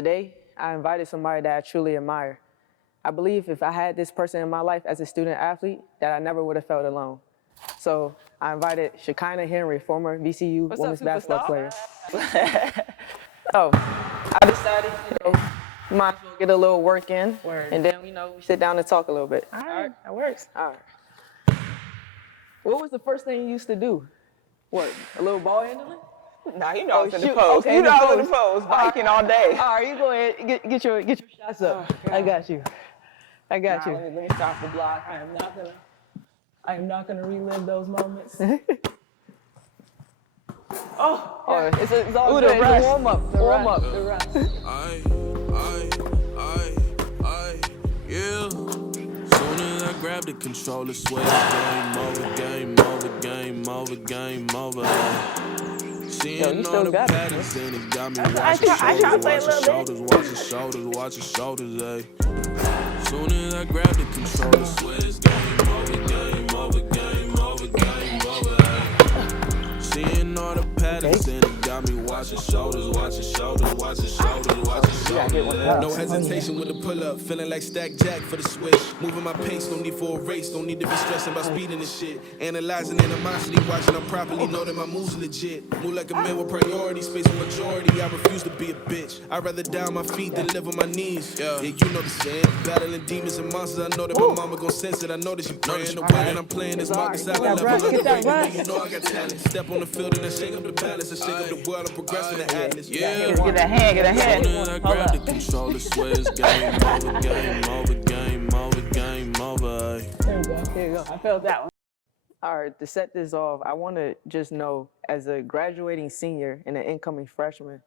Today, I invited somebody that I truly admire. I believe if I had this person in my life as a student athlete, that I never would have felt alone. So I invited Shekinah Henry, former VCU women's basketball player. So I decided, might as well get a little work in, and then, we sit down and talk a little bit. All right, that works. All right. What was the first thing you used to do? What, a little ball handling? Nah, you know I was in the shoot. pose. Okay, you know I was in the pose. pose, biking all day. All right, you go ahead, get your shots up. I got you. Let me stop the block. I am not gonna relive those moments. It's all Ooh, good. the rush. Warm up. The rush. Yeah. Soon as I grab the controller, swear game over. Seeing all the patterns in it got me watching shoulders, ayy. Soon as I grab the controller, swear it's game over, ayy. Seeing all the patterns in it got me watching shoulders. No hesitation with the pull up, feeling like Stack Jack for the switch. Moving my pace, no need for a race, don't need to be stressing about speeding and shit. Analyzing animosity, watching them properly, know that my moves legit. Move like a man with priority, space for majority, I refuse to be a bitch. I'd rather die on my feet than live on my knees. Yeah, you know the saying, battling demons and monsters, I know that my mama gon' sense it, I know that she praying. The way that I'm playing is Marcus Allen level underrated. You know I got talent, step on the field and I shake up the palace, I shake up the world, I'm progressing the atlas. Yeah, get that hand. Soon as I grab the controller, swear it's game over. There you go. I felt that one. All right, to set this off, I want to just know, as a graduating senior and an incoming freshman,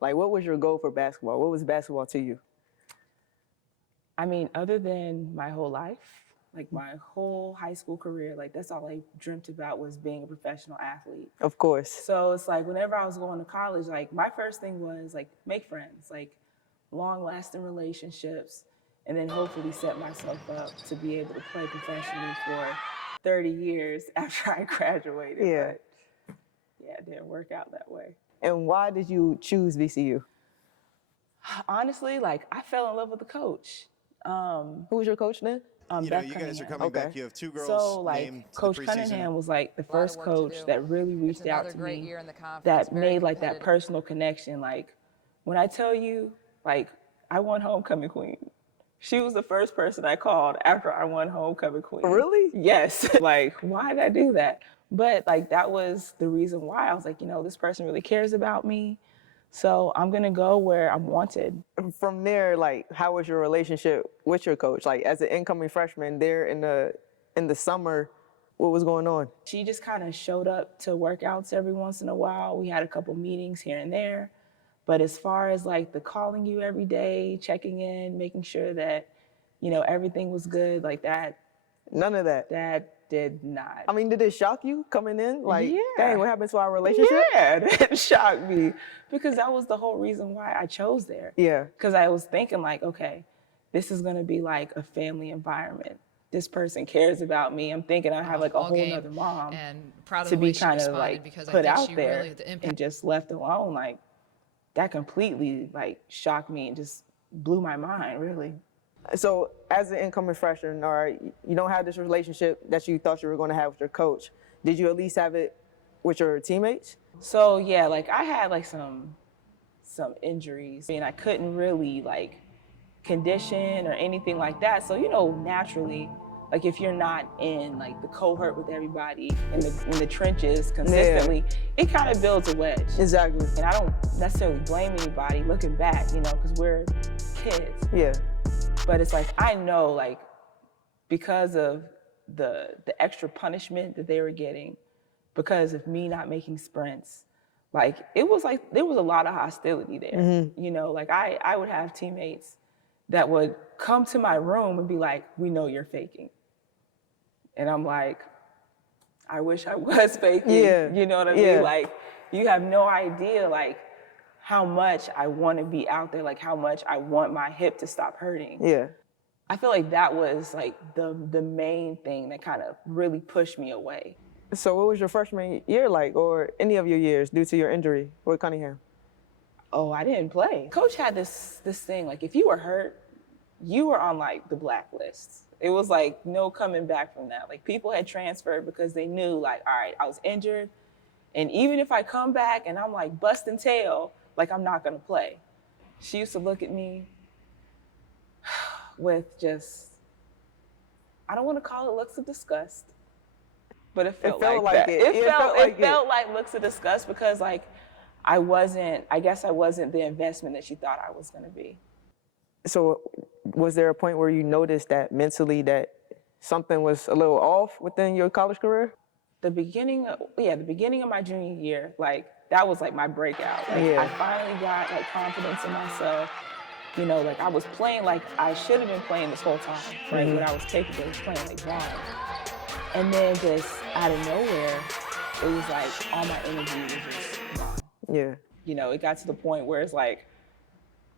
like, what was your goal for basketball? What was basketball to you? I mean, other than my whole life, like my whole high school career, like that's all I dreamt about was being a professional athlete. Of course. So it's like whenever I was going to college, like my first thing was like make friends, like long-lasting relationships, and then hopefully set myself up to be able to play professionally for 30 years after I graduated. Yeah. But yeah, it didn't work out that way. And why did you choose VCU? Honestly, like I fell in love with the coach. Who was your coach then? You guys are coming back. You have two girls so, named like, Coach the preseason. Cunningham was like the first coach that really reached out to me, that made like that personal connection. Like, when I tell you, like, I won homecoming queen. She was the first person I called after I won homecoming queen. Really? Yes. Like, why did I do that? But like, that was the reason why. I was like, this person really cares about me. So I'm gonna go where I'm wanted. From there, like, how was your relationship with your coach? Like, as an incoming freshman there in the summer, what was going on? She just kind of showed up to workouts every once in a while. We had a couple meetings here and there. But as far as like the calling you every day, checking in, making sure that, everything was good, like that. None of that. That did not. I mean, did it shock you coming in? Like, yeah. Dang, what happened to our relationship? Yeah, that shocked me because that was the whole reason why I chose there. Yeah. Because I was thinking like, okay, this is gonna be like a family environment. This person cares about me. I'm thinking I have like a whole nother mom to be kind of like put out there and just left alone. Like that completely like shocked me and just blew my mind, really. So as an incoming freshman, all right, you don't have this relationship that you thought you were going to have with your coach. Did you at least have it with your teammates? So yeah, like I had like some injuries. I mean, I couldn't really like condition or anything like that. So, naturally, like if you're not in like the cohort with everybody in the trenches consistently, it kind of builds a wedge. Exactly. And I don't necessarily blame anybody looking back, because we're kids. Yeah. But it's like, I know, like, because of the extra punishment that they were getting, because of me not making sprints, like, it was like, there was a lot of hostility there. Mm-hmm. Like I would have teammates that would come to my room and be like, we know you're faking. And I'm like, I wish I was faking. Yeah. You know what I mean? Like, you have no idea, like, how much I want to be out there, like how much I want my hip to stop hurting. Yeah. I feel like that was like the main thing that kind of really pushed me away. So what was your freshman year like, or any of your years due to your injury with Cunningham? Oh, I didn't play. Coach had this thing, like if you were hurt, you were on like the blacklist. It was like no coming back from that. Like people had transferred because they knew like, all right, I was injured. And even if I come back and I'm like busting tail, like I'm not gonna play. She used to look at me with just, I don't want to call it looks of disgust, but it felt like that. It felt like looks of disgust because like I guess I wasn't the investment that she thought I was gonna be. So was there a point where you noticed that mentally that something was a little off within your college career? The beginning of my junior year, like that was like my breakout. Like I finally got like confidence in myself. You know, like I was playing like I should have been playing this whole time, right? When I was capable of playing like wrong. And then just out of nowhere, it was like all my energy was just gone. Yeah. You know, it got to the point where it's like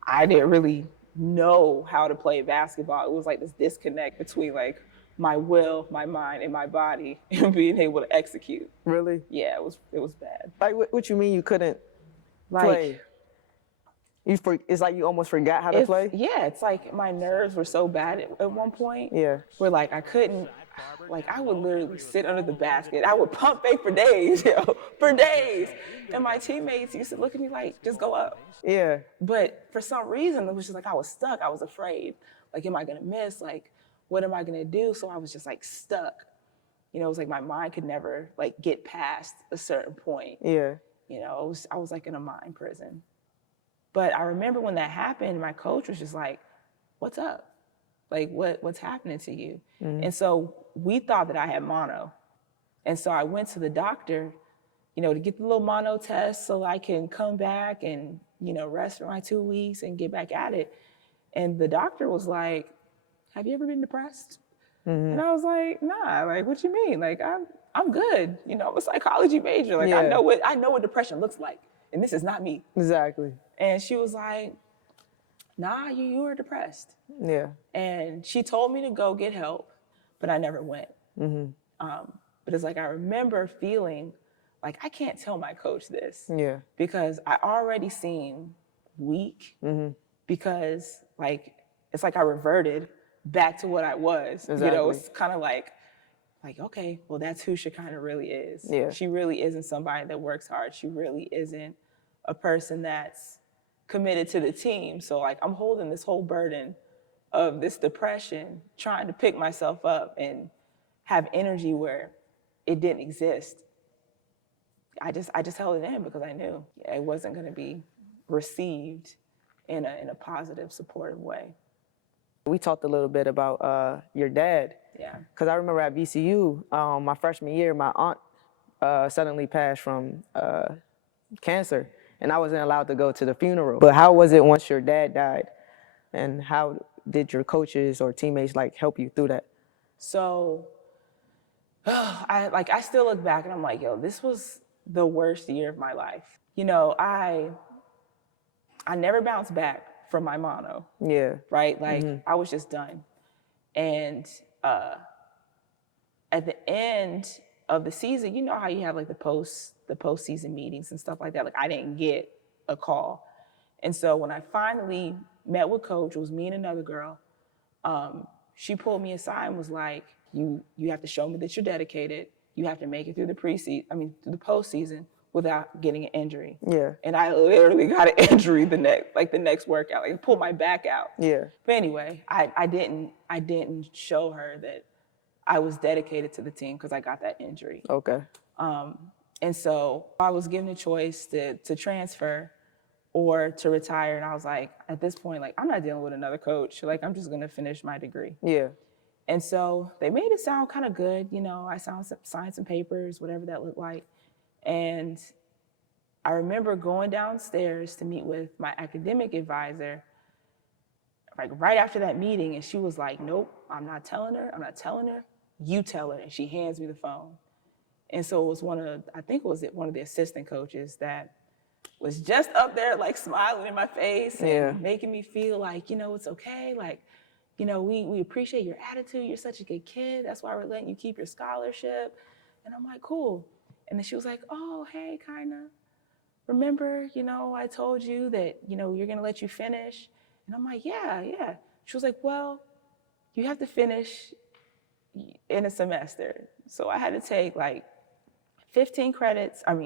I didn't really know how to play basketball. It was like this disconnect between like my will, my mind, and my body, and being able to execute. Really? Yeah, it was bad. Like, what you mean you couldn't play? It's like you almost forgot how to play? Yeah, it's like my nerves were so bad at one point. Yeah. Where like I couldn't, like I would literally sit under the basket. I would pump fake for days, for days. And my teammates used to look at me like, just go up. Yeah. But for some reason, it was just like I was stuck. I was afraid. Like, am I gonna miss? Like, what am I gonna do? So I was just like stuck. You know, it was like my mind could never like get past a certain point. Yeah. You know, I was like in a mind prison. But I remember when that happened, my coach was just like, what's up? Like, what's happening to you? Mm-hmm. And so we thought that I had mono. And so I went to the doctor, you know, to get the little mono test so I can come back and, you know, rest for my 2 weeks and get back at it. And the doctor was like, have you ever been depressed? Mm-hmm. And I was like, nah, like, what you mean? Like, I'm good. You know, I'm a psychology major. Like, I know what depression looks like. And this is not me. Exactly. And she was like, nah, you were depressed. Yeah. And she told me to go get help, but I never went. Mm-hmm. But it's like, I remember feeling like, I can't tell my coach this. Yeah. Because I already seem weak. Mm-hmm. Because like, it's like I reverted back to what I was. Exactly. You know, it's kind of like, okay, well, that's who Shekinah really is. Yeah. She really isn't somebody that works hard. She really isn't a person that's committed to the team. So like, I'm holding this whole burden of this depression, trying to pick myself up and have energy where it didn't exist. I just held it in because I knew it wasn't going to be received in a positive, supportive way. We talked a little bit about your dad. Yeah. Because I remember at VCU, my freshman year, my aunt suddenly passed from cancer, and I wasn't allowed to go to the funeral. But how was it once your dad died, and how did your coaches or teammates like help you through that? So, I still look back and I'm like, yo, this was the worst year of my life. You know, I never bounced back from my mono. Yeah. Right? Like, I was just done. And at the end of the season, you know how you have like the postseason meetings and stuff like that. Like, I didn't get a call. And so when I finally met with Coach, it was me and another girl. She pulled me aside and was like, you have to show me that you're dedicated. You have to make it through the through the postseason without getting an injury. Yeah. And I literally got an injury the next workout. Like, pulled my back out. Yeah. But anyway, I didn't show her that I was dedicated to the team because I got that injury. Okay. And so I was given a choice to transfer or to retire. And I was like, at this point, like, I'm not dealing with another coach. Like, I'm just going to finish my degree. Yeah. And so they made it sound kind of good. You know, I signed some papers, whatever that looked like. And I remember going downstairs to meet with my academic advisor, like right after that meeting. And she was like, nope, I'm not telling her. You tell her. And she hands me the phone. And so it was one of the assistant coaches that was just up there, like, smiling in my face and making me feel like, you know, it's okay. Like, you know, we appreciate your attitude. You're such a good kid. That's why we're letting you keep your scholarship. And I'm like, cool. And then she was like, oh, hey, Kinda. remember, I told you that, you're going to let you finish. And I'm like, yeah. She was like, well, you have to finish in a semester. So I had to take like 19 credits in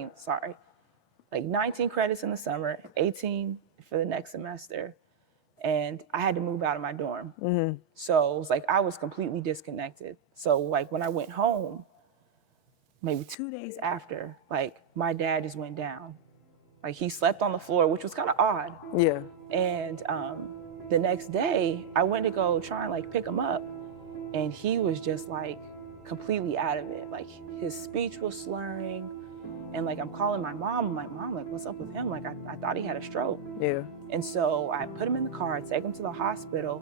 the summer, 18 for the next semester. And I had to move out of my dorm. Mm-hmm. So it was like I was completely disconnected. So like when I went home, maybe 2 days after, like my dad just went down. Like he slept on the floor, which was kind of odd. Yeah. And the next day, I went to go try and like pick him up, and he was just like completely out of it. Like his speech was slurring, and like I'm calling my mom. I'm like, Mom, like what's up with him? Like I thought he had a stroke. Yeah. And so I put him in the car, take him to the hospital,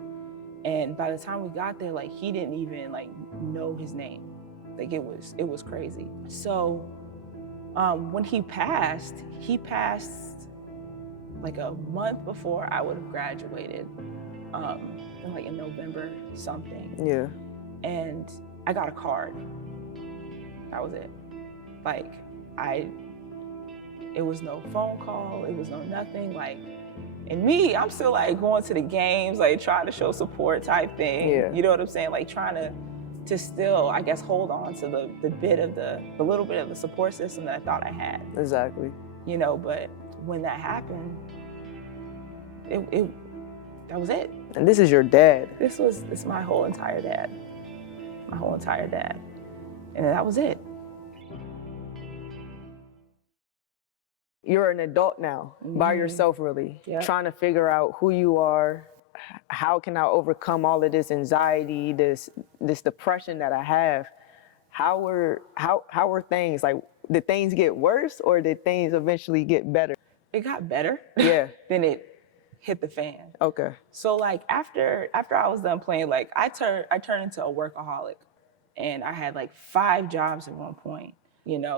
and by the time we got there, like he didn't even like know his name. Like it was crazy. So when he passed like a month before I would have graduated, in November something. Yeah. And I got a card. That was it. Like it was no phone call, it was no nothing. Like, and me, I'm still like going to the games, like trying to show support type thing. Yeah. You know what I'm saying? Like trying to still, I guess, hold on to the little bit of the support system that I thought I had. Exactly. But when that happened, that was it. And this is your dad. It's my whole entire dad. My whole entire dad. And that was it. You're an adult now, by yourself really, Yeah. trying to figure out who you are, how can I overcome all of this anxiety, this depression that I have. How were things, like, did things get worse or did things eventually get better? It got better. Yeah. Then it hit the fan. Okay. So like after I was done playing, like I turned into a workaholic, and I had like 5 jobs at one point,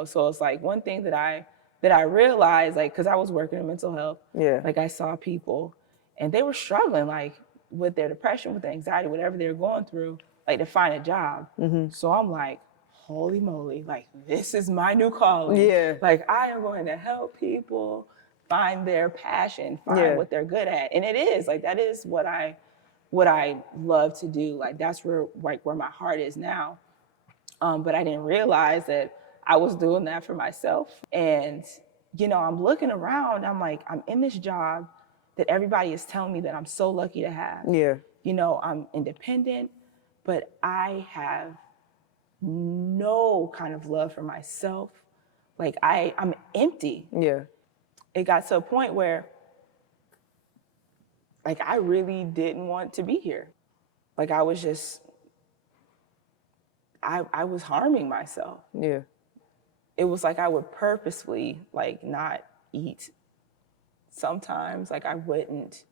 So it's like one thing that I realized, like, cause I was working in mental health. Yeah. Like I saw people and they were struggling like with their depression, with their anxiety, whatever they were going through, like to find a job. Mm-hmm. So I'm like, holy moly, like this is my new calling. Yeah. Like I am going to help people find their passion, find what they're good at. And it is, like that is what I love to do. Like that's where my heart is now. But I didn't realize that I was doing that for myself. And, I'm looking around, I'm like, I'm in this job that everybody is telling me that I'm so lucky to have. Yeah. I'm independent, but I have no kind of love for myself. Like I'm empty. Yeah. It got to a point where like I really didn't want to be here. Like I was just, I was harming myself. Yeah. It was like I would purposefully like not eat. Sometimes like I wouldn't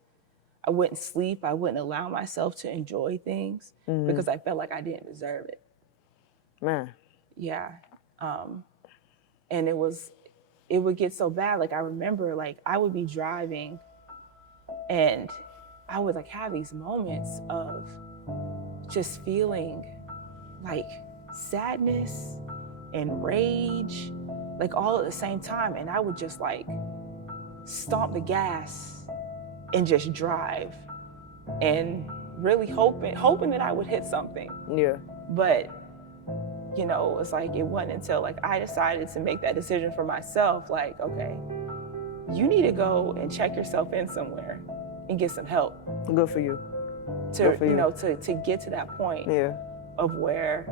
sleep. I wouldn't allow myself to enjoy things because I felt like I didn't deserve it. Man. Yeah. And it would get so bad. Like I remember like I would be driving and I would like have these moments of just feeling like sadness and rage, like all at the same time. And I would just like stomp the gas and just drive and really hoping that I would hit something. Yeah. But, it's like it wasn't until like I decided to make that decision for myself, like, okay, you need to go and check yourself in somewhere and get some help. Good for you. To get to that point of where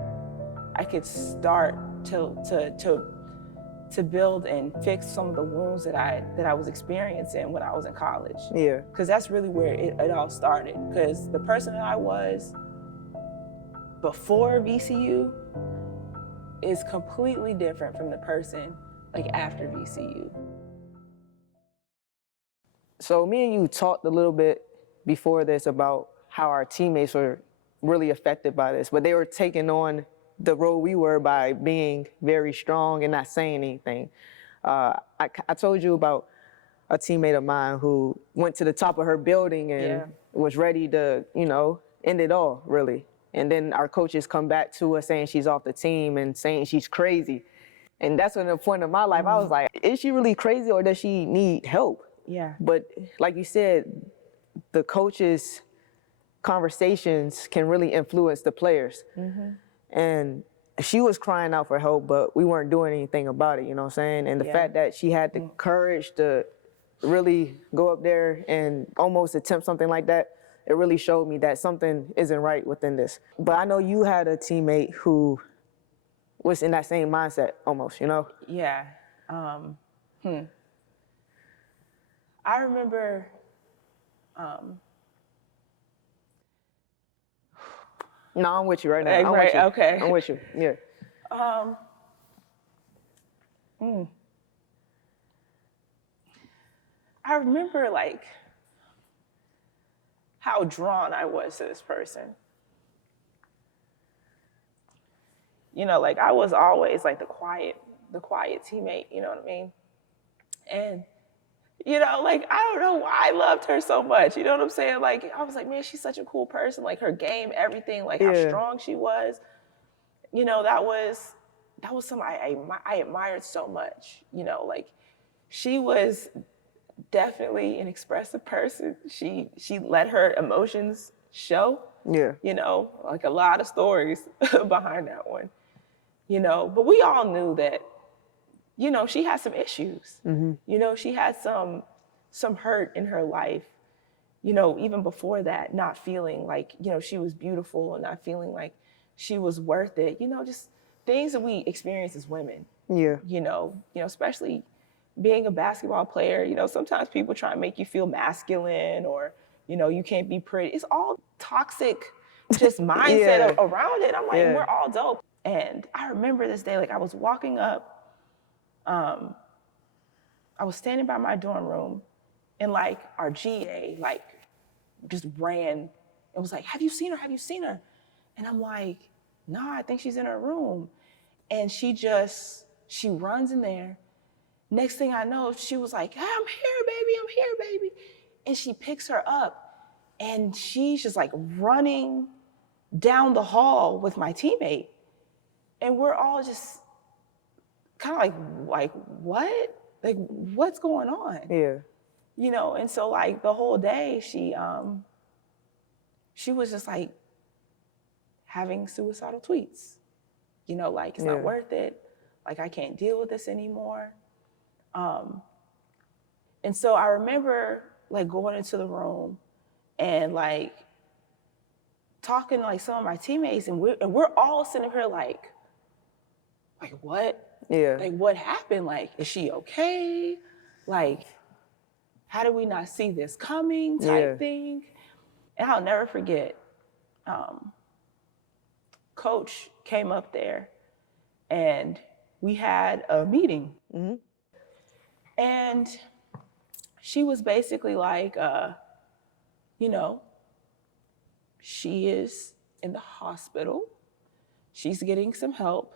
I could start to build and fix some of the wounds that I was experiencing when I was in college. Yeah. Because that's really where it all started. Because the person that I was before VCU is completely different from the person like after VCU. So me and you talked a little bit before this about how our teammates were really affected by this, but they were taking on the role we were by being very strong and not saying anything. I told you about a teammate of mine who went to the top of her building and was ready to, end it all, really. And then our coaches come back to us saying she's off the team and saying she's crazy. And that's when the point of my life, I was like, is she really crazy or does she need help? Yeah. But like you said, the coaches' conversations can really influence the players. And she was crying out for help, but we weren't doing anything about it, you know what I'm saying? And the fact that she had the courage to really go up there and almost attempt something like that, it really showed me that something isn't right within this. But I know you had a teammate who was in that same mindset almost, you know? Yeah. I remember No, I'm with you right now. I'm right, with you. okay. I'm with you. Yeah. I remember like how drawn I was to this person. You know, like I was always like the quiet teammate, you know what I mean? And, you know, like I don't know why I loved her so much, you know what I'm saying? Like I was like, man, she's such a cool person, like her game, everything, like how strong she was. You know, that was something I admired so much, you know, like she was definitely an expressive person. She let her emotions show. Yeah. You know, like a lot of stories behind that one. You know, but we all knew that, you know, she had some issues. You know, she had some hurt in her life. You know, even before that, not feeling like, you know, she was beautiful and not feeling like she was worth it. You know, just things that we experience as women. Yeah. You know, especially being a basketball player, you know, sometimes people try and make you feel masculine or, you know, you can't be pretty. It's all toxic, just mindset around it. I'm like, we're all dope. And I remember this day, like I was walking up, I was standing by my dorm room and like our GA, like just ran and was like, have you seen her? Have you seen her? And I'm like, nah, I think she's in her room. And she runs in there. Next thing I know, she was like, hey, I'm here, baby. And she picks her up and she's just like running down the hall with my teammate. And we're all just kind of like, what? Like, what's going on? Yeah. You know, and so like the whole day she was just like having suicidal tweets. You know, like, it's not worth it. Like, I can't deal with this anymore. And so I remember like going into the room and like talking to like some of my teammates and we're all sitting here like what? Yeah. Like what happened? Like, is she okay? Like, how did we not see this coming type thing? And I'll never forget, Coach came up there and we had a meeting. And she was basically like, you know, she is in the hospital. She's getting some help.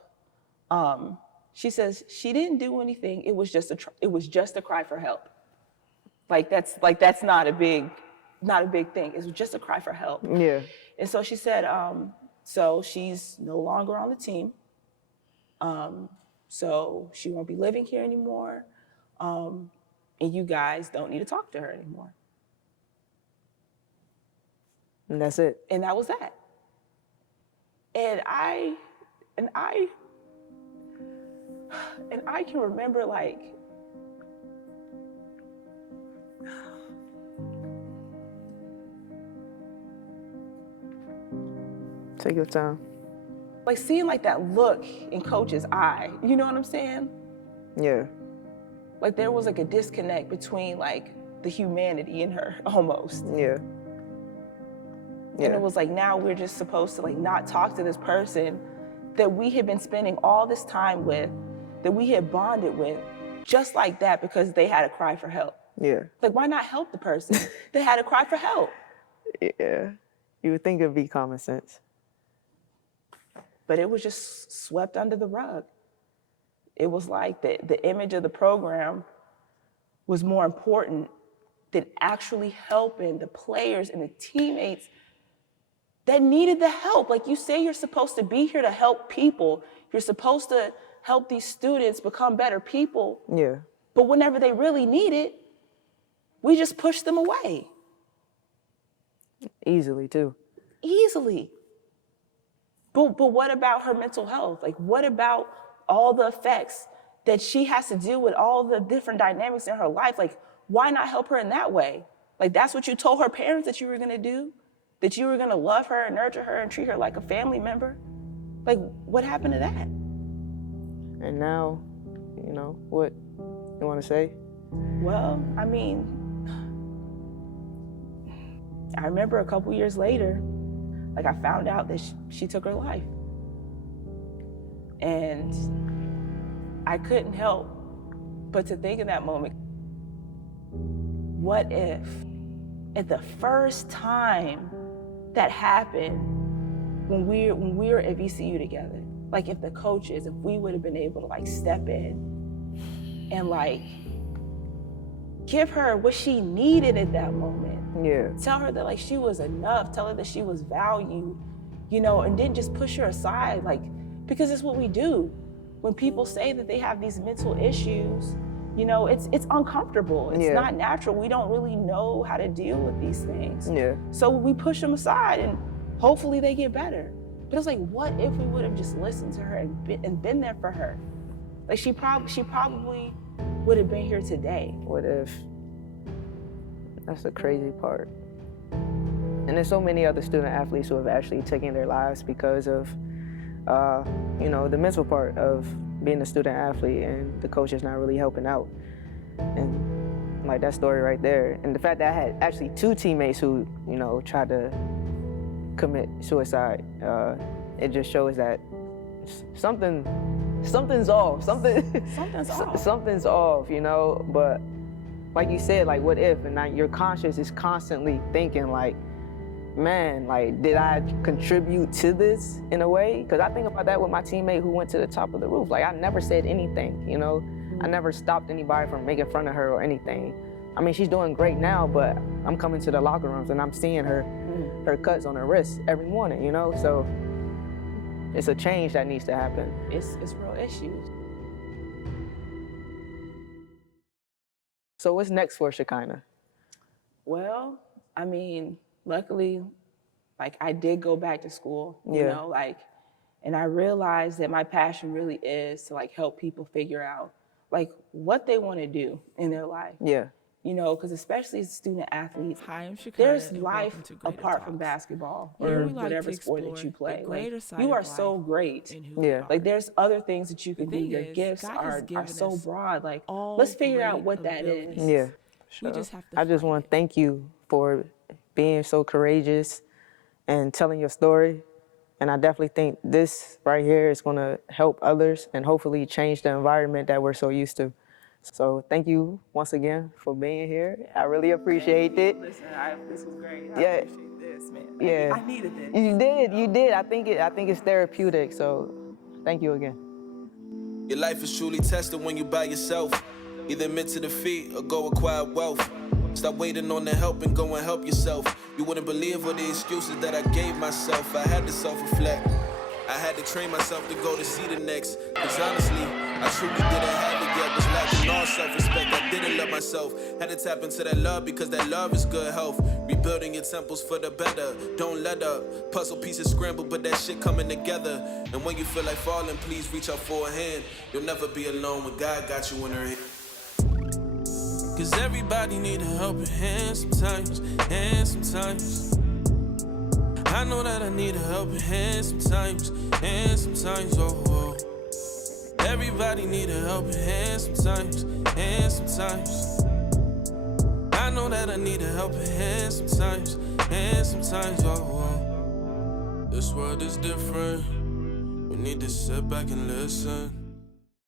She says she didn't do anything. It was just a cry for help. That's not a big thing. It was just a cry for help. Yeah. And so she said, so she's no longer on the team. So she won't be living here anymore. And you guys don't need to talk to her anymore. And that's it. And that was that. And I can remember like, take your time. Like seeing like that look in Coach's eye, you know what I'm saying? Yeah. Like there was like a disconnect between like the humanity in her almost. Yeah. And it was like, now we're just supposed to like not talk to this person that we had been spending all this time with, that we had bonded with, just like that because they had a cry for help. Yeah. Like, why not help the person? They had a cry for help. Yeah. You would think it'd be common sense. But it was just swept under the rug. It was like the image of the program was more important than actually helping the players and the teammates that needed the help. Like you say, you're supposed to be here to help people. You're supposed to help these students become better people. Yeah. But whenever they really need it, we just push them away. Easily, too. Easily. But what about her mental health? Like, what about all the effects that she has to deal with, all the different dynamics in her life? Like, why not help her in that way? Like, that's what you told her parents that you were gonna do? That you were gonna love her and nurture her and treat her like a family member? Like, what happened to that? And now, you know, what you wanna say? Well, I mean, I remember a couple years later, like I found out that she took her life. And I couldn't help but to think in that moment, what if at the first time that happened when we were at VCU together, like if the coaches, if we would have been able to like step in and like give her what she needed at that moment. Yeah. Tell her that like she was enough, tell her that she was valued, you know, and then just push her aside, like, because it's what we do. When people say that they have these mental issues, you know, it's uncomfortable. It's not natural. We don't really know how to deal with these things. Yeah. So we push them aside and hopefully they get better. But it's like, what if we would have just listened to her and been there for her? Like she probably would have been here today. What if? That's the crazy part. And there's so many other student athletes who have actually taken their lives because of, you know, the mental part of being a student athlete and the coach is not really helping out. And like that story right there. And the fact that I had actually 2 teammates who, you know, tried to commit suicide, it just shows that something's off. Something's off, you know? But like you said, like what if? And like your conscience is constantly thinking like, man, like, did I contribute to this in a way? Because I think about that with my teammate who went to the top of the roof. Like, I never said anything, you know? I never stopped anybody from making fun of her or anything. I mean, she's doing great now, but I'm coming to the locker rooms and I'm seeing her cuts on her wrists every morning, you know? So it's a change that needs to happen. It's real issues. So what's next for Shekinah? Well, I mean, luckily, like I did go back to school, you know, like, and I realized that my passion really is to like help people figure out like what they want to do in their life. Yeah. You know, because especially as student athletes, Hi, I'm Shekinah, there's life apart from basketball or whatever sport that you play. Like, you are so great. Yeah. Like there's other things that you can do. Your gifts are so broad. Like, let's figure out what that is. Yeah. Sure. I just want to thank you for being so courageous and telling your story. And I definitely think this right here is going to help others and hopefully change the environment that we're so used to. So thank you once again for being here. I really appreciate it. Listen, this was great. I appreciate this, man. Yeah. I needed this. You did. I think it's therapeutic. So thank you again. Your life is truly tested when you by yourself. Either admit to defeat or go acquire wealth. Stop waiting on the help and go and help yourself. You wouldn't believe all the excuses that I gave myself. I had to self-reflect. I had to train myself to go to see the next. Cause honestly, I truly didn't have it yet. Was lacking all self-respect. I didn't love myself. Had to tap into that love because that love is good health. Rebuilding your temples for the better. Don't let up. Puzzle pieces scramble, but that shit coming together. And when you feel like falling, please reach out for a hand. You'll never be alone when God got you in her hand. Cause everybody need a helping hand sometimes, and sometimes. I know that I need a helping hand sometimes, and sometimes, oh, oh. Everybody need a helping hand sometimes, and sometimes. I know that I need a helping hand sometimes, and sometimes, oh, oh. This world is different, we need to sit back and listen.